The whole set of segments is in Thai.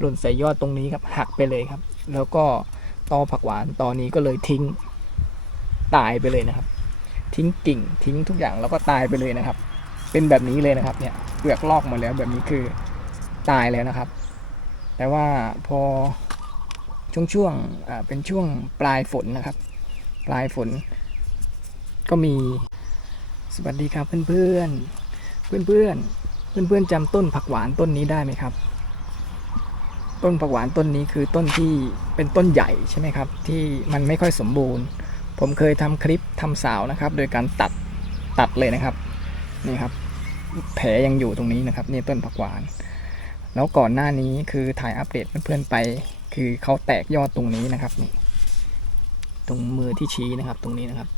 หล่นใส่ยอดตรงนี้ครับหักไปเลยครับ แล้วก็ตอผักหวานตอนนี้ก็เลยทิ้งตายไปเลยนะครับ ทิ้งกิ่งทิ้งทุกอย่างแล้วก็ตายไปเลยนะครับ เป็นแบบนี้เลยนะครับเนี่ยเปลือกลอกหมดแล้วแบบนี้คือตายแล้วนะครับ แต่ว่าพอช่วงช่วงเป็นช่วงปลายฝนนะครับ ปลายฝน ก็มีสวัสดีครับเพื่อนเพื่อนเพื่อนเพื่อนเพื่อนจำต้นผักหวานต้นนี้ได้ไหมครับ ต้นผักหวานต้นนี้คือต้นที่เป็นต้นใหญ่ใช่ไหมครับ ที่มันไม่ค่อยสมบูรณ์ ผมเคยทำคลิปทำสาวนะครับ โดยการตัดตัดเลยนะครับนี่ครับ แผลยังอยู่ตรงนี้นะครับนี่ต้นผักหวาน แล้วก่อนหน้านี้คือถ่ายอัปเดตเพื่อนๆไป คือเขาแตกยอดตรงนี้นะครับนี่ตรงมือที่ชี้นะครับ ตรงนี้นะครับ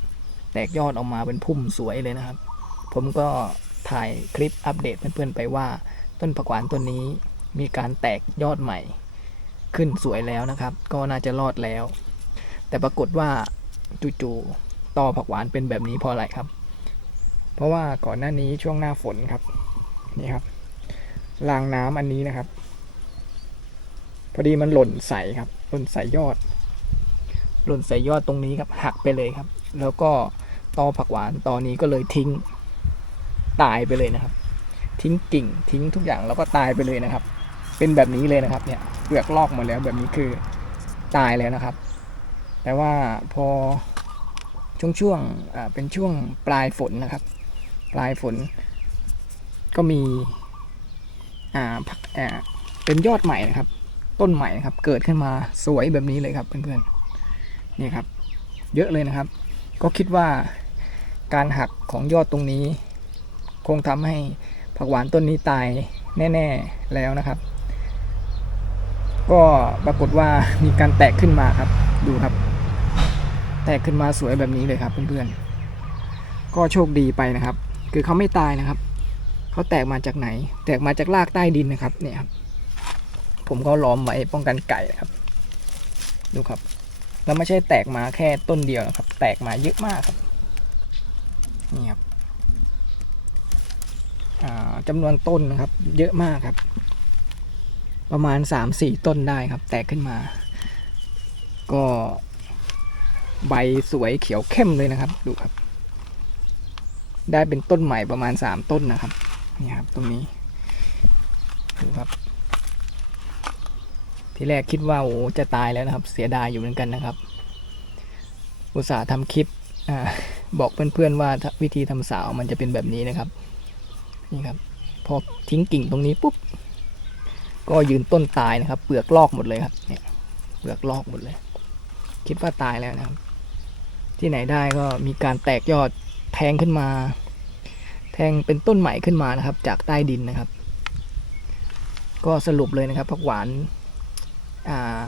แตกยอดออกมาเป็นพุ่มสวยเลยนะครับ ผมก็ถ่ายคลิปอัปเดตเพื่อนๆไปว่า ต้นผักหวานต้นนี้ มีการแตกยอดใหม่ ขึ้นสวยแล้วนะครับ ก็น่าจะรอดแล้ว แต่ปรากฏว่าจู่ๆตอผักหวานเป็นแบบนี้เพราะอะไรครับ เพราะว่าก่อนหน้านี้ช่วงหน้าฝนครับนี่ครับรางน้ำอันนี้นะครับ พอดีมันหล่นใส่ครับ หล่นใส่ยอด หล่นใส่ยอดตรงนี้ครับหักไปเลยครับ แล้วก็ตอผักหวานตอนนี้ก็เลยทิ้งตายไปเลยนะครับ ทิ้งกิ่งทิ้งทุกอย่างแล้วก็ตายไปเลยนะครับ เป็นแบบนี้เลยนะครับ เนี่ยเปลือกลอกหมดแล้วแบบนี้คือตายแล้วนะครับ แต่ว่าพอช่วงช่วงเป็นช่วงปลายฝนนะครับ ปลายฝน ก็มีอ่าผักอ่าเป็นยอดใหม่นะครับ ต้นใหม่นะครับ เกิดขึ้นมาสวยแบบนี้เลยครับเพื่อนๆนี่ครับ เยอะเลยนะครับ ก็คิดว่าการหักของยอดตรงนี้ คงทำให้ผักหวานต้นนี้ตายแน่ ๆแล้วนะครับ ก็ปรากฏว่ามีการแตกขึ้นมาครับ ดูครับ แตกขึ้นมาสวยแบบนี้เลยครับเพื่อนๆ ก็โชคดีไปนะครับ คือเขาไม่ตายนะครับ เขาแตกมาจากไหน แตกมาจากรากใต้ดินนะครับ เนี่ยครับ ผมก็ล้อมไว้ป้องกันไก่นะครับ ดูครับ แล้วไม่ใช่แตกมาแค่ต้นเดียวนะครับ แตกมาเยอะมากครับ นี่ครับจำนวนต้นนะครับ เยอะมากครับ ประมาณสามสี่ต้นได้ครับ แตกขึ้นมา ก็ใบสวยเขียวเข้มเลยนะครับ ดูครับ ได้เป็นต้นใหม่ประมาณสามต้นนะครับ นี่ครับตรงนี้ดูครับ ทีแรกคิดว่าโอ้จะตายแล้วนะครับ เสียดายอยู่เหมือนกันนะครับ อุตส่าห์ทำคลิปอบอกเพื่อนๆว่าถ้าวิธีทำสาวมันจะเป็นแบบนี้นะครับ นี่ครับ พอทิ้งกิ่งตรงนี้ปุ๊บ ก็ยืนต้นตายนะครับ เปลือกลอกหมดเลยครับ เนี่ยเปลือกลอกหมดเลย คิดว่าตายแล้วนะครับ ที่ไหนได้ก็มีการแตกยอดแทงขึ้นมา แทงเป็นต้นใหม่ขึ้นมานะครับ จากใต้ดินนะครับ ก็สรุปเลยนะครับผักหวานอ่า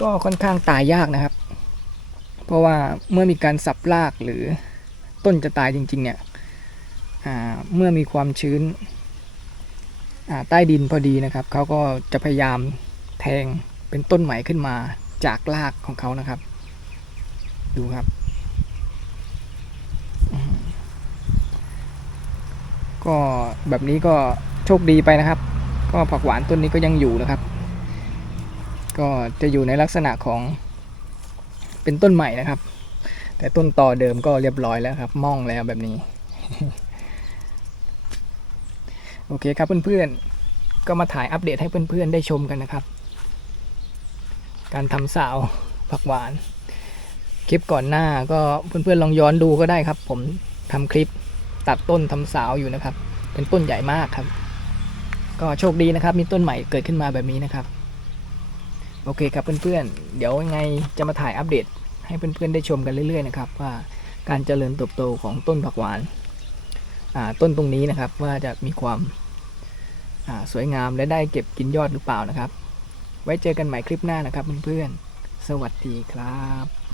ก็ค่อนข้างตายยากนะครับ เพราะว่าเมื่อมีการสับรากหรือต้นจะตายจริง ๆ เนี่ยเมื่อมีความชื้น ใต้ดินพอดีนะครับเขาก็จะพยายามแทงเป็นต้นใหม่ขึ้นมาจากรากของเขานะครับ ดูครับก็แบบนี้ก็โชคดีไปนะครับ ก็ผักหวานต้นนี้ก็ยังอยู่นะครับ ก็จะอยู่ในลักษณะของเป็นต้นใหม่นะครับ แต่ต้นต่อเดิมก็เรียบร้อยแล้วครับ ม่องแล้วแบบนี้ โอเคครับเพื่อนๆ ก็มาถ่ายอัปเดตให้เพื่อนๆ ได้ชมกันนะครับ การทำสาวผักหวาน คลิปก่อนหน้าก็เพื่อนๆลองย้อนดูก็ได้ครับ ผมทำคลิปตัดต้นทำสาวอยู่นะครับ เป็นต้นใหญ่มากครับ ก็โชคดีนะครับ มีต้นใหม่เกิดขึ้นมาแบบนี้นะครับ โอเคครับเพื่อนๆ เดี๋ยวยังไงจะมาถ่ายอัปเดตให้เพื่อนๆ ได้ชมกันเรื่อยๆนะครับว่าการเจริญเติบโตของต้นผักหวาน ต้นตรงนี้นะครับว่าจะมีความาสวยงามและได้เก็บกินยอดหรือเปล่านะครับ ไว้เจอกันใหม่คลิปหน้านะครับเพื่อนๆสวัสดีครับ